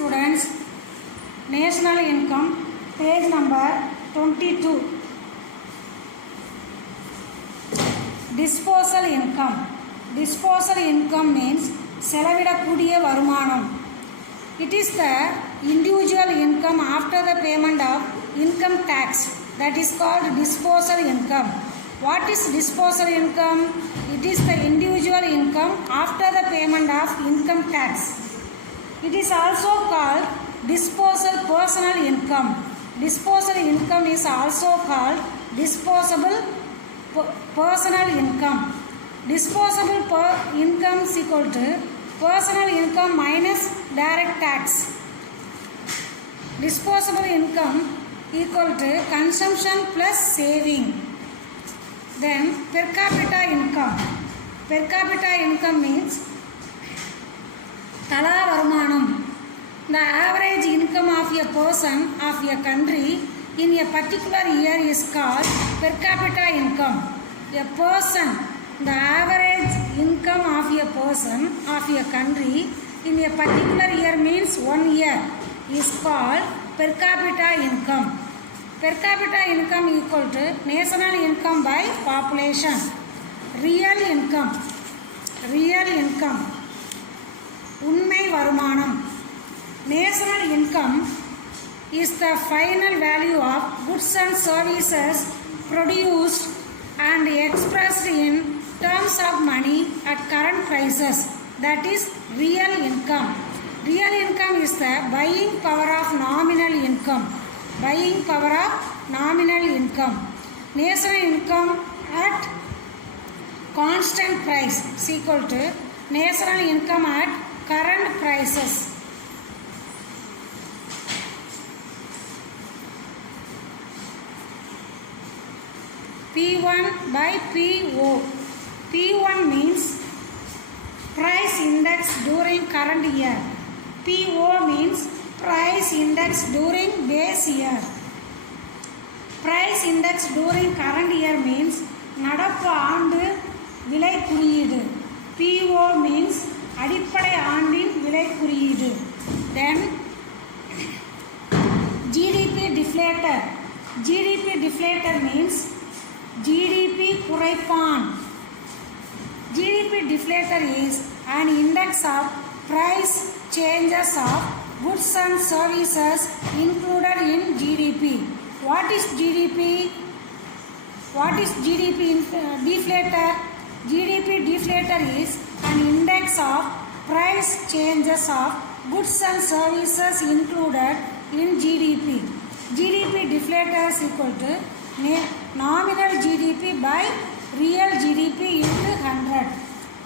students, national income, page number 22. Disposal income. Disposal income means செலவிடக்கூடிய வருமானம். It is the individual income after the payment of income tax, that is called disposal income. What is disposal income? It is the individual income after the payment of income tax. It is also called disposal personal income. Disposal income is also called disposable personal income. Disposable income is equal to personal income minus direct tax. Disposable income equal to consumption plus saving. Then per capita income. Per capita income means தலா வருமானம். The average income of a person of a country in a particular year is called per capita income. A person, the average income of a person of a country in a particular year means 1 year is called per capita income. Per capita income equal to national income by population. Real income. Real income. உண்மை வருமானம். National income is the final value of goods and services produced and expressed in terms of money at current prices. That is real income. Real income is the buying power of nominal income. Buying power of nominal income. National income at constant price is equal to national income at current prices. P1 by PO. P1 means price index during current year. PO means price index during base year. Price index during current year means நடப்பு ஆண்டு விலை குறியீடு. PO means அடிப்படை ஆண்டின் விலை குறியீடு. Then GDP deflator. GDP deflator means GDP குறைப்பான். GDP deflator is an index of price changes of goods and services included in GDP. What is GDP? What is GDP deflator? GDP deflator is an index of price changes of goods and services included in GDP. GDP deflator is equal to nominal GDP by real GDP into 100.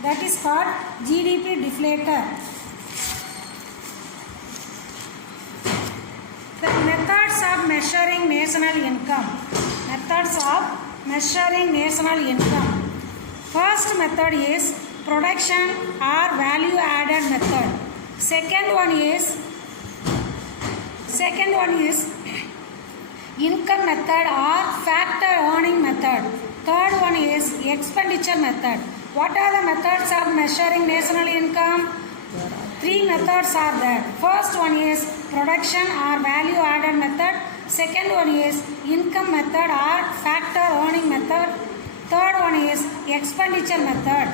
That is called GDP deflator. The methods of measuring national income. Methods of measuring national income. First method is production or value added method. Second one is income method or factor earning method. Third one is expenditure method. What are the methods of measuring national income? 3 methods are there. First one is production or value added method. Second one is income method or factor earning method. Third one is expenditure method.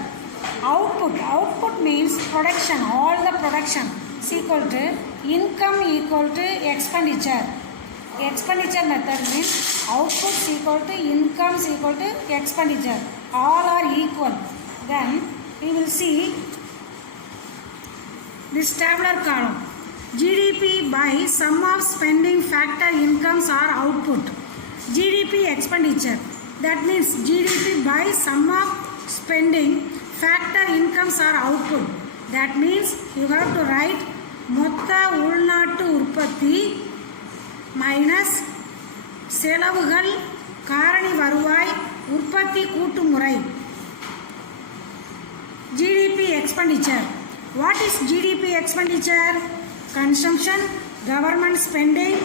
Output means production, all the production is equal to income equal to expenditure. Expenditure method means output is equal to income is equal to expenditure. All are equal. Then we will see this tabular column. GDP by sum of spending factor incomes are output. GDP expenditure. That means GDP by sum of spending factor incomes are output. That means you have to write மொத்த உள்நாட்டு உற்பத்தி மைனஸ் செலவுகள் காரணி வருவாய் உற்பத்தி கூட்டுமுறை. GDP expenditure. What is GDP expenditure? Consumption, government spending,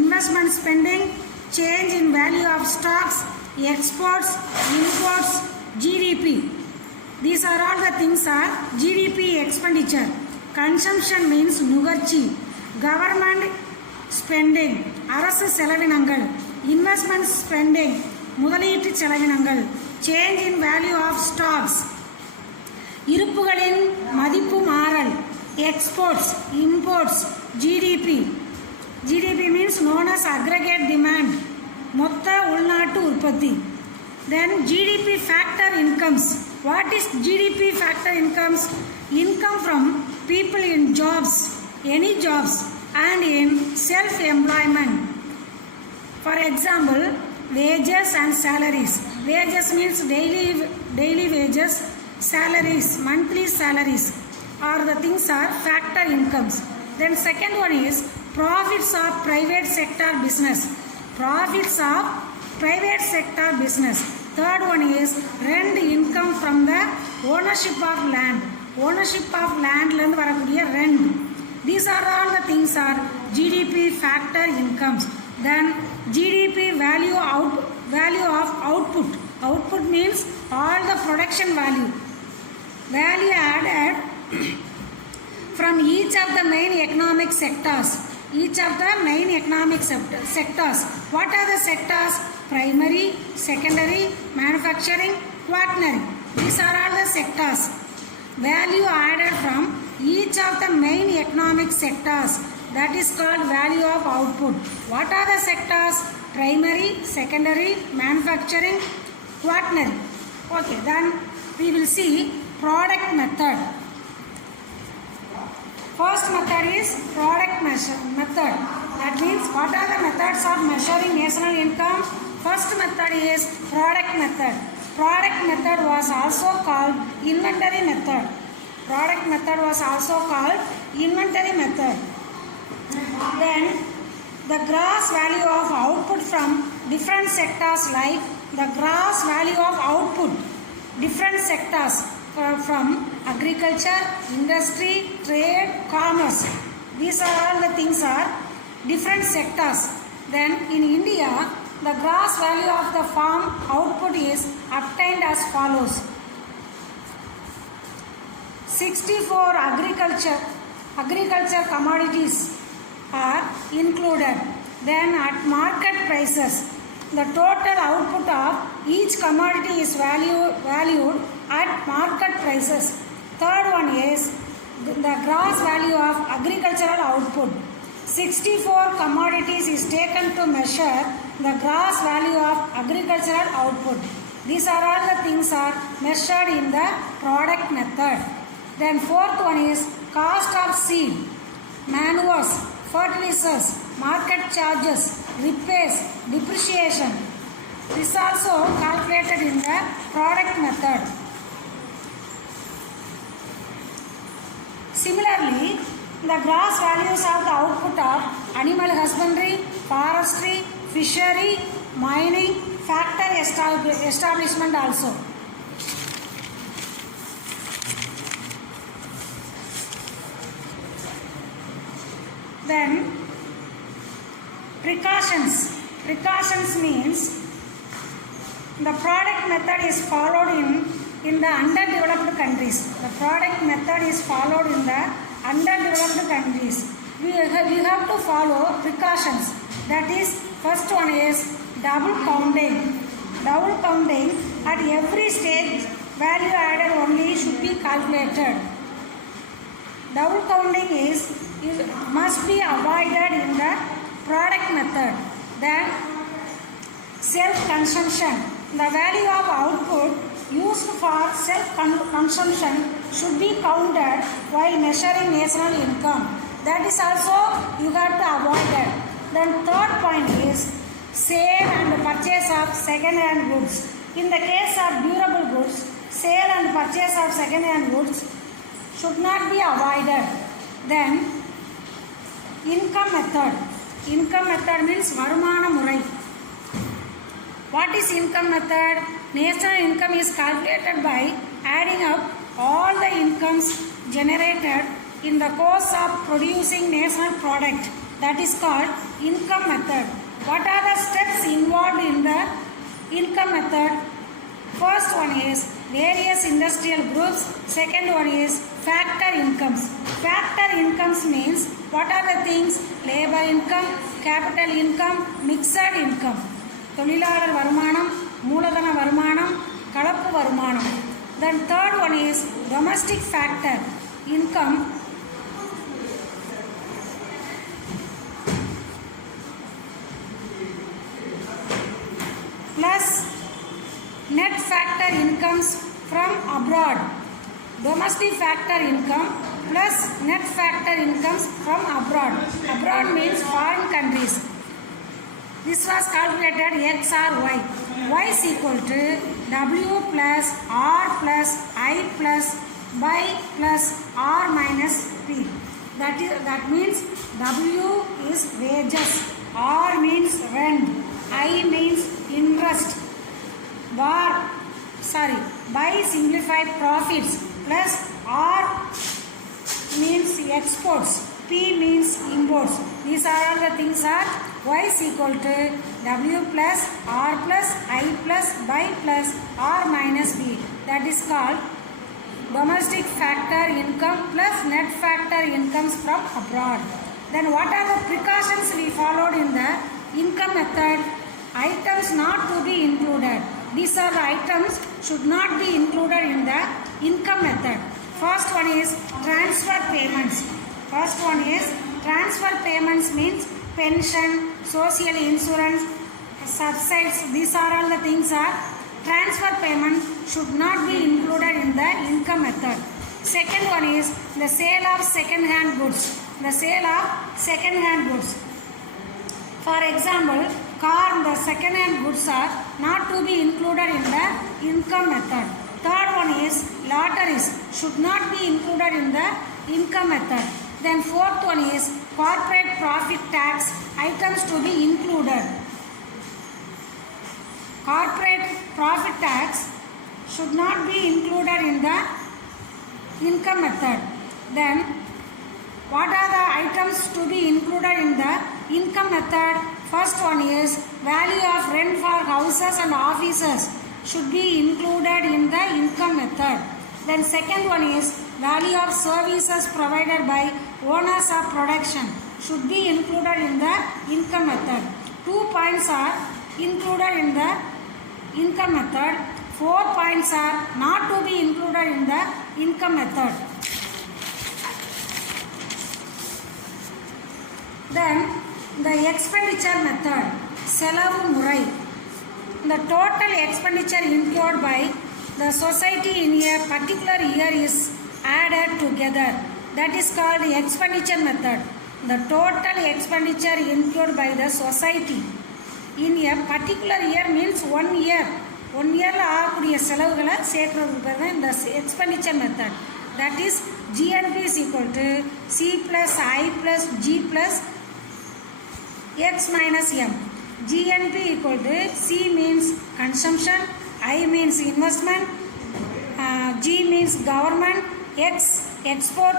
investment spending, change in value of stocks, exports, imports, GDP. These are all the things are GDP expenditure. Consumption means நுகர்ச்சி. Government spending அரசு செலவினங்கள், investment spending முதலீட்டு செலவினங்கள், change in value of stocks இருப்புகளின் மதிப்பு மாறல், exports imports, GDP. GDP means known as aggregate demand மொத்த உள்நாட்டு உற்பத்தி. Then GDP factor incomes. What is GDP factor incomes? Income from people in jobs, any jobs, and in self-employment. For example, wages and salaries. Wages means daily wages, salaries, monthly salaries, or the things are factor incomes. Then second one is profits of private sector business. Profits of private sector business. Third one is rent income from the ownership of land. Ownership of land land varakuriya rent. These are all the things are GDP factor incomes. Then GDP value of output. Output means all the production value. Value added from each of the main economic sectors. Each of the main economic sectors. What are the sectors? Primary, secondary, manufacturing, quaternary. These are all the sectors. Value added from each of the main economic sectors. That is called value of output. What are the sectors? Primary, secondary, manufacturing, quaternary. Okay, then we will see product method. First method is product method. That means what are the methods of measuring national income? First method is product method. Product method was also called inventory method. Product method was also called inventory method. Then the gross value of output from different sectors, like the gross value of output different sectors from agriculture, industry, trade, commerce. These are all the things are different sectors. Then in India, the gross value of the farm output is obtained as follows. 64 agriculture commodities are included. Then at market prices, the total output of each commodity is valued at market prices. Third one is the gross value of agricultural output. 64 commodities is taken to measure the gross value of agricultural output. These are all the things are measured in the product method. Then fourth one is cost of seed, manures, fertilizers, market charges, repairs, depreciation. This also calculated in the product method. Similarly, the gross values of the output of animal husbandry, forestry, fishery, mining, factory establishment also. Then precautions. Precautions means the product method is followed in the underdeveloped countries. The product method is followed in the underdeveloped countries. We have to follow precautions. That is, first one is double counting. Double counting at every stage, value added only should be calculated. Double counting must be avoided in the product method. Then self-consumption. The value of output used for self-consumption should be counted while measuring national income. That is also you have to avoid that. Then third point is sale and purchase of second-hand goods. In the case of durable goods, sale and purchase of second-hand goods should not be avoided. Then income method. Income method means varumana murai. What is income method? National income is calculated by adding up all the incomes generated in the course of producing national product. That is called income method. What are the steps involved in the income method? First one is various industrial groups. Second one is factor incomes. Factor incomes means What are the things? Labor income, capital income, mixed income. தொழிலாளர் வருமானம், மூலதன வருமானம், கலப்பு வருமானம். Then third one is domestic factor income plus net factor incomes from abroad. Domestic factor income plus net factor incomes from abroad. Abroad means foreign countries. This was calculated x or y. Y is equal to W plus R plus I plus by plus R minus P. That means W is wages, R means rent, I means interest, by simplified profits plus R means exports, P means imports. These are all the things are y is equal to W plus R plus I plus by plus R minus B. That is called domestic factor income plus net factor incomes from abroad. Then what are the precautions we followed in the income method? Items not to be included. These are the items should not be included in the income method. First one is transfer payments. First one is transfer payments means pension, social insurance, subsidies. These are all the things are transfer payment should not be included in the income method. Second one is the sale of second hand goods. The sale of second hand goods. For example, car, the second hand goods are not to be included in the income method. Third one is lotteries should not be included in the income method. Then fourth one is corporate profit tax items to be included. Corporate profit tax should not be included in the income method. Then what are the items to be included in the income method? First one is value of rent for houses and offices should be included in the income method. Then second one is value of services provided by owners of production should be included in the income method. 2 points are included in the income method. 4 points are not to be included in the income method. Then the expenditure method, செலவு முறை. The total expenditure incurred by the society in a particular year is added together. That is called the expenditure method. The total expenditure incurred by the society in a particular year means 1 year. 1 year ஆகக்கூடிய செலவுகளை சேர்க்கறதுக்கு பேர் தான் இந்த expenditure method. That is GNP is equal to C plus I plus G plus X minus M. GNP equal to C means consumption, I means investment, G means government, X export,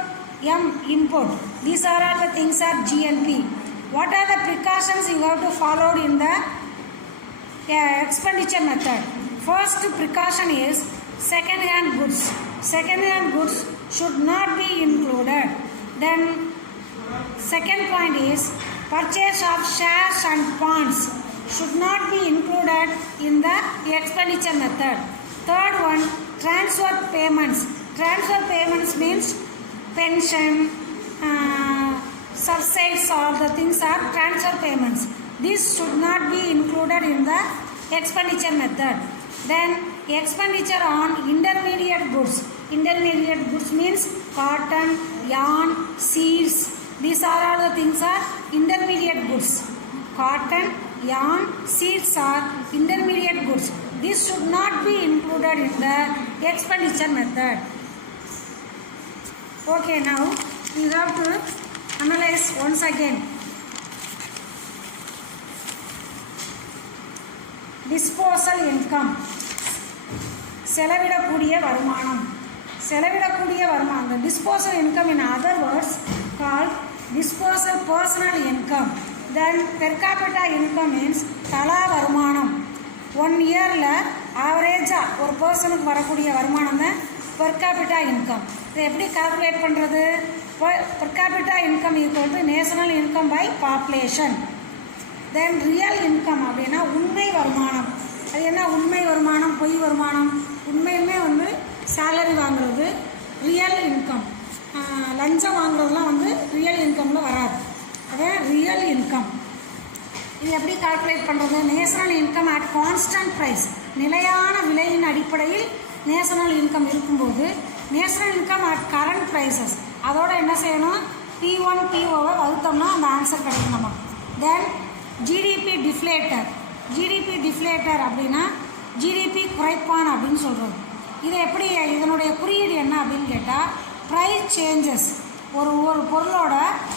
M import. These are all the things are GNP. What are the precautions you have to follow in the expenditure method? First precaution is second hand goods. Second hand goods should not be included. Then second point is purchase of shares and bonds should not be included in the expenditure method. Third one, transfer payments. Transfer payments means pension, subsidies, all the things are transfer payments. This should not be included in the expenditure method. Then expenditure on intermediate goods. Intermediate goods means cotton, yarn, seeds. These are all the things are intermediate goods. Cotton, yarn, seeds are intermediate goods. This should not be included in the expenditure method. Okay, now we have to analyze once again. Disposal income. செலவிடக்கூடிய வருமானம். செலவிடக்கூடிய வருமானம். The disposal income in other words called disposal personal income. Then per capita income means தலா வருமானம். 1 இயரில் ஆவரேஜாக ஒரு பர்சனுக்கு வரக்கூடிய வருமானம் தான் per capita income. இதை எப்படி கால்குலேட் பண்ணுறது? per capita income equal to national income by population. Then real income அப்படின்னா உண்மை வருமானம். அது என்ன உண்மை வருமானம், பொய் வருமானம்? உண்மையுமே வந்து சேலரி வாங்குறது ரியல் இன்கம். லஞ்சம் வாங்குறதுலாம் வந்து ரியல் இன்கமில் வராது. அதான் ரியல் இன்கம். இது எப்படி கால்குலேட் பண்ணுறது? National income at constant price, நிலையான விலையின் அடிப்படையில் நேஷனல் இன்கம் இருக்கும்போது national income at current prices அதோட என்ன செய்யணும்? P1 POவை வகுத்தோம்னா அந்த ஆன்சர் கிடைக்கும் நமக்கு. தென் ஜிடிபி டிஃப்ளேட்டர். ஜிடிபி டிஃப்ளேட்டர் அப்படின்னா ஜிடிபி குறைப்பான் அப்படின்னு சொல்கிறது. இது எப்படி, இதனுடைய குறியீடு என்ன அப்படின்னு கேட்டால் ப்ரைஸ் சேஞ்சஸ், ஒரு பொருளோட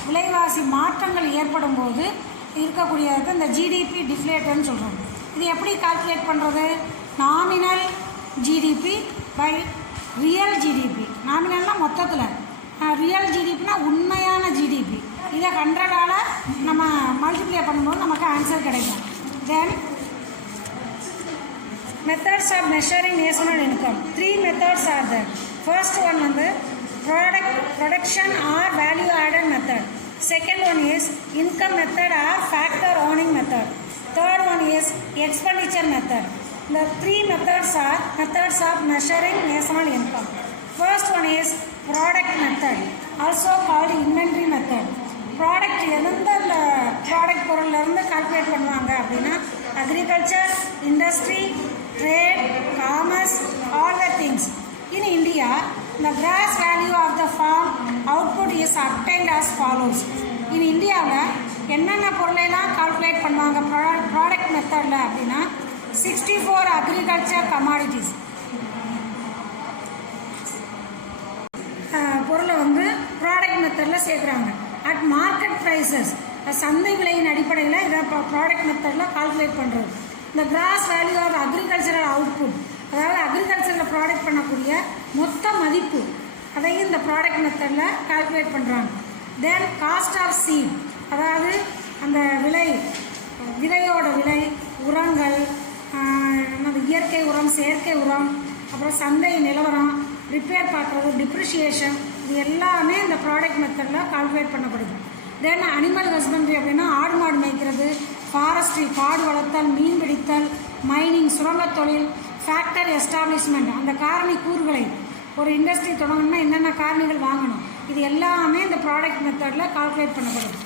விலைவாசி மாற்றங்கள் ஏற்படும் போது இருக்கக்கூடியது இந்த ஜிடிபி டிஃப்ளேட்டர்னு சொல்கிறோம். இது எப்படி கால்குலேட் பண்ணுறது? Nominal GDP by real GDP. நாமினல்னால் மொத்தத்தில், ரியல் ஜிடிபினா உண்மையான ஜிடிபி. இதை 100ஆல் நம்ம மல்டிப்ளை பண்ணும்போது நமக்கு ஆன்சர் கிடைக்கும். Then methods of measuring national income. 3 methods are there. First one வந்து production or value added method. Second one is income method or factor owning method. Third one is expenditure method. The 3 methods are methods of measuring national income. First one is product method, also called inventory method. Product எந்த ப்ராடக்ட் பொருள்லேருந்து கால்குலேட் பண்ணுவாங்க அப்படின்னா agriculture, industry, trade, commerce, all the things. In India, the gross value of the farm output is obtained as follows. In இந்தியாவில் என்னென்ன பொருளைலாம் கால்குலேட் பண்ணுவாங்க ப்ராடக்ட் மெத்தடில் அப்படின்னா 64 அக்ரிகல்ச்சர் கமாடிட்டிஸ் பொருளை வந்து ப்ராடக்ட் மெத்தடில் சேர்க்குறாங்க. அட் மார்க்கெட் ப்ரைஸஸ், சந்தை விலையின் அடிப்படையில் இதை ப்ராடக்ட் மெத்தடில் கால்குலேட் பண்ணுறது. இந்த gross value of agricultural output, அதாவது அக்ரிகல்ச்சரில் ப்ராடக்ட் பண்ணக்கூடிய மொத்த மதிப்பு, அதையும் இந்த ப்ராடக்ட் மெத்தடில் கால்குலேட் பண்ணுறாங்க. தென் காஸ்ட் ஆஃப் சீட், அதாவது அந்த விதையோட விலை, உரங்கள், இயற்கை உரம், செயற்கை உரம், அப்புறம் சந்தை நிலவரம், ரிப்பேர் பார்க்குறது, டிப்ரிஷியேஷன், இது எல்லாமே இந்த ப்ராடக்ட் மெத்தடில் கால்குலேட் பண்ணப்படுது. தென் அனிமல் ஹஸ்பண்ட்ரி அப்படின்னா ஆடு மாடு மேய்க்கிறது, ஃபாரஸ்ட்ரி காடு வளர்த்தல், மீன் பிடித்தல், மைனிங் சுரங்கத் தொழில், ஃபேக்டரி எஸ்டாப்ளிஷ்மெண்ட், அந்த காரணி கூறுகளை ஒரு இண்டஸ்ட்ரி தொடங்கணும்னா என்னென்ன காரணிகள் வாங்கணும், இது எல்லாமே இந்த ப்ராடக்ட் மெத்தடில் கால்குலேட் பண்ணப்படுது.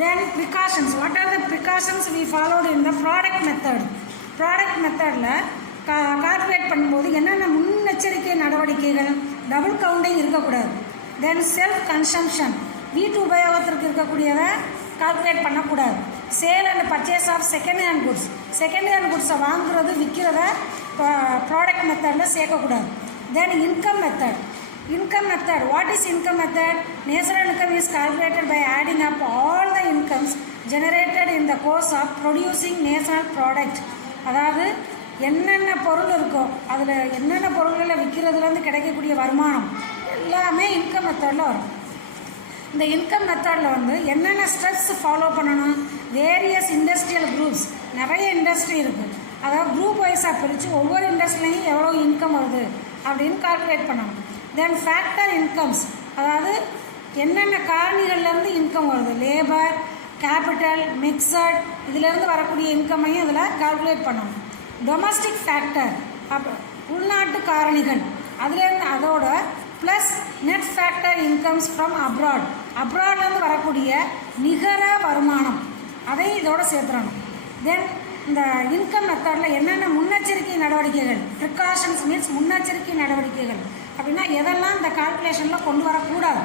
Then precautions. What are the precautions we followed in the product method? Product methodல கால்குலேட் பண்ணும்போது என்னென்ன முன்னெச்சரிக்கை நடவடிக்கைகள்? டபுள் கவுண்டிங் இருக்கக்கூடாது. தென் செல்ஃப் கன்சம்ஷன், வீட்டு உபயோகத்திற்கு இருக்கக்கூடியதை கால்குலேட் பண்ணக்கூடாது. Sale and purchase of second hand goods, second hand குட்ஸை வாங்குறது விற்கிறத ப்ராடக்ட் மெத்தடில் சேர்க்கக்கூடாது. Then income method. Income method. What is income method? National income is calculated by adding up all the incomes generated in the course of producing national product. அதாவது என்னென்ன பொருள் இருக்கோ அதில் என்னென்ன பொருள்களை விற்கிறதுலேருந்து கிடைக்கக்கூடிய வருமானம் எல்லாமே இன்கம் மெத்தடில் வரும். இந்த இன்கம் மெத்தடில் வந்து என்னென்ன ஸ்டெப்ஸ் ஃபாலோ பண்ணணும்? வேரியஸ் இண்டஸ்ட்ரியல் குரூப்ஸ், நிறைய இண்டஸ்ட்ரி இருக்குது, அதாவது குரூப் வைஸாக பிரித்து ஒவ்வொரு இண்டஸ்ட்ரிலையும் எவ்வளோ இன்கம் வருது அப்படின்னு கால்குலேட் பண்ணணும். தென் ஃபேக்டர் இன்கம்ஸ், அதாவது என்னென்ன காரணிகள்லேருந்து இன்கம் வருது, லேபர், கேபிட்டல், மிக்சட், இதிலேருந்து வரக்கூடிய இன்கமையும் இதில் கால்குலேட் பண்ணணும். டொமஸ்டிக் ஃபேக்டர், உள்நாட்டு காரணிகள், அதுலேருந்து அதோட plus net factor incomes from abroad, அப்ராட்லேருந்து வரக்கூடிய நிகர வருமானம், அதையும் இதோடு சேர்த்துடணும். தென் இந்த இன்கம் மெத்தடில் என்னென்ன முன்னெச்சரிக்கை நடவடிக்கைகள், ப்ரிகாஷன்ஸ் மீன்ஸ் முன்னெச்சரிக்கை நடவடிக்கைகள் அப்படின்னா எதெல்லாம் இந்த கால்குலேஷனில் கொண்டு வரக்கூடாது?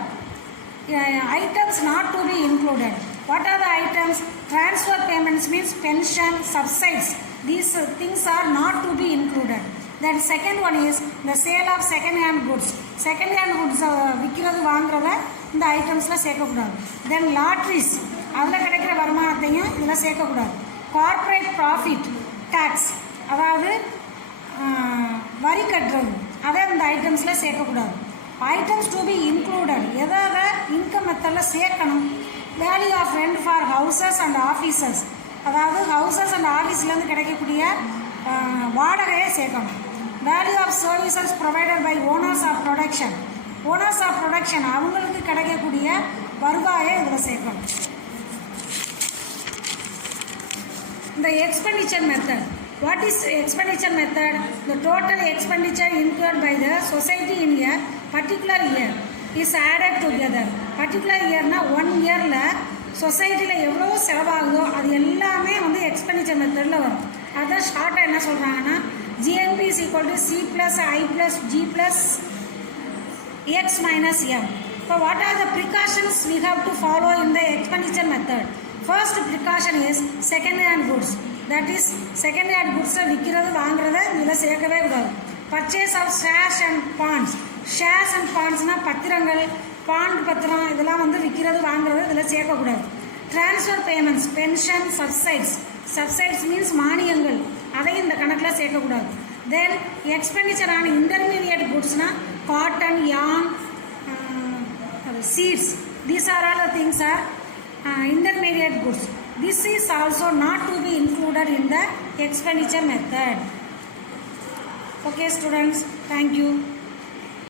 Items not to be included. What are the items? Transfer payments means pension, subsidies, these things are not to be included. Then second one is the sale of second hand goods, second hand குட்ஸை விற்கிறது வாங்குறத இந்த ஐட்டம்ஸில் சேர்க்கக்கூடாது. தென் லாட்ரிஸ், அதில் கிடைக்கிற வருமானத்தையும் இதில் சேர்க்கக்கூடாது. கார்ப்பரேட் ப்ராஃபிட் டேக்ஸ், அதாவது வரி கட்டுறது, அதை இந்த ஐட்டம்ஸில் சேர்க்கக்கூடாது. ஐட்டம்ஸ் டு பி இன்க்ளூடட், எதாவது இன்கம் மெத்தடில் சேர்க்கணும். Value of rent for houses and offices, அதாவது ஹவுசஸ் அண்ட் ஆஃபீஸ்லேருந்து கிடைக்கக்கூடிய வாடகையை சேர்க்கணும். Value of services provided by owners of production. Owners of production அவங்களுக்கு கிடைக்கக்கூடிய வருவாயை இதில் சேர்க்கணும். இந்த expenditure method. What is expenditure method? The total expenditure incurred by the society in a particular year is added together. Particular yearனா 1 இயரில் சொசைட்டியில் எவ்வளோ செலவாகுதோ அது எல்லாமே வந்து எக்ஸ்பெண்டிச்சர் மெத்தடில் வரும். அதான் ஷார்ட்டாக என்ன சொல்கிறாங்கன்னா GNP is equal to C plus I plus G plus X minus M. So what are the precautions we have to follow in the expenditure method? First precaution is second hand goods. That is second hand goods விற்கிறது வாங்குறத இதில் சேர்க்கவே கூடாது. Purchase of shares and bonds. Shares and பாண்ட்ஸ்னால் பத்திரங்கள், bond பத்திரம் இதெல்லாம் வந்து விற்கிறது வாங்குறது இதில் சேர்க்கக்கூடாது. Transfer payments, pension, subsidies. Subsidies means மானியங்கள், அதையும் இந்த கணக்கில் சேர்க்கக்கூடாது. தென் எக்ஸ்பெண்டிச்சர் ஆன் இன்டர்மீடியட் குட்ஸ்னால் cotton, yarn, seeds. These are all the things are intermediate goods. This is also not to be included in the expenditure method. Okay students, thank you.